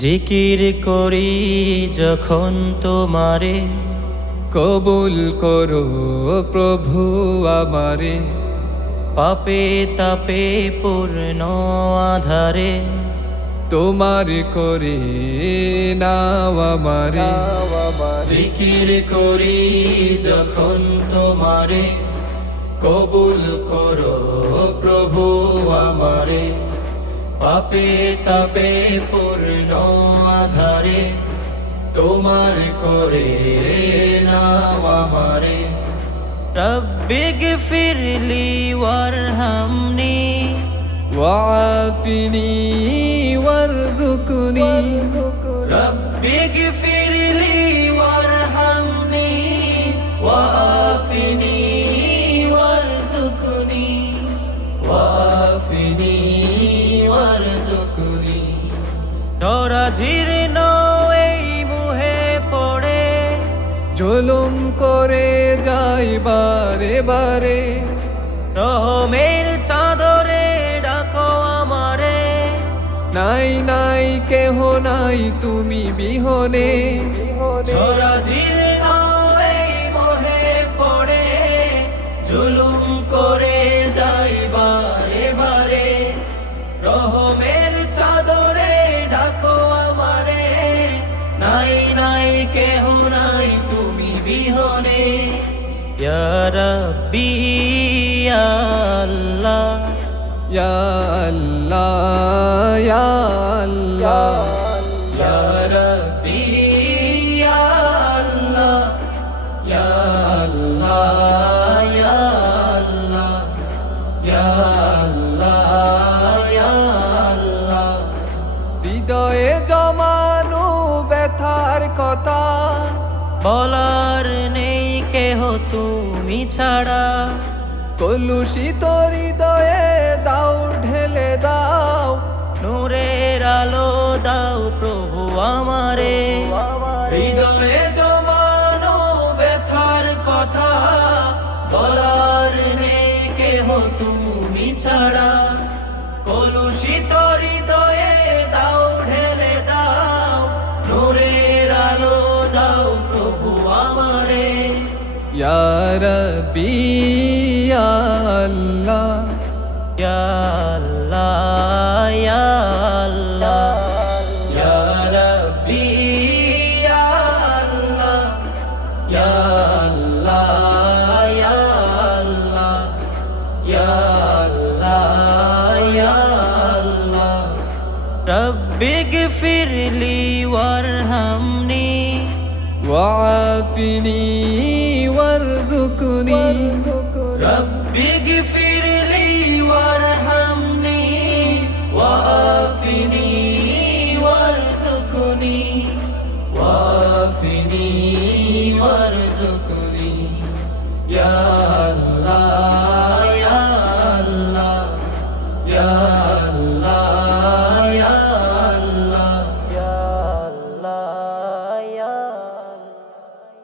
জিকির করি যখন তোমারে, কবুল করো প্রভু আমারে। পাপে তাপে পূর্ণ আধারে, তোমার করে নাও আমারে। জিকির করি যখন তোমারে, কবুল করো প্রভু আমারে। পাপে তাপে পূর্ণ আধারে, তোমার করে নাও আমারে। রব্বিগফিরলি ওয়ারহামনি ওয়াফিনি ওয়ারযুকনি। রব্বিগফিরলি ওয়ারহামনি ওয়াফিনি ওয়ারযুকনি ওয়াফিনি ওয়ারযুকনি। জরাজীর্ণ এই মুহে পড়ে, জুলুম করে যাই বারে বারে। রহমের চাদরে ডাকো আমারে। নাই নাই কেহ নাই তুমি বিহনে। জরাজীর্ণ এই মোহে পড়ে, জুলুম করে যাই বারে বারে। রহমের চাদরে ডাকো আমারে। নাই নাই কেহ নাই তুমি বিহনে। ইয়া রাব্বি ইয়া আল্লাহ, ইয়া আল্লাহ ইয়া আল্লাহ। ইয়া রাব্বি ইয়া আল্লাহ, ইয়া আল্লাহ ইয়া আল্লাহ, ইয়া আল্লাহ ইয়া আল্লাহ। হৃদয়ে জমানো ব্যথার কথা, বলার নেই কেহ তুমি ছাড়া। কলুষিত হৃদয়ে দাও ঢেলে দাও। নূরের আলো দাও প্রভু আমারে। হৃদয়ে জমানো ব্যথার কথা, বলার নেই কেহ তুমি ছাড়া। কলুষিত হৃদয়ে দাও ঢেলে দাও। নূরের আলো দাও প্রভু আমারে। ইয়া রাব্বি ইয়া আল্লাহ, ইয়া আল্লাহ ইয়া আল্লাহ, ইয়া রাব্বি ইয়া আল্লাহ, ইয়া আল্লাহ ইয়া আল্লাহ, ইয়া আল্লাহ ইয়া আল্লাহ। রব্বিগফিরলি ওয়ারহামনি ওয়াফিনি ওয়ারযুকনি। রব্বিগফিরলি ওয়ারহামনি ওয়াফিনি ওয়ারযুকনি ওয়াফিনি ওয়ারযুকনি। ইয়া আল্লাহ ইয়া আল্লাহ ইয়া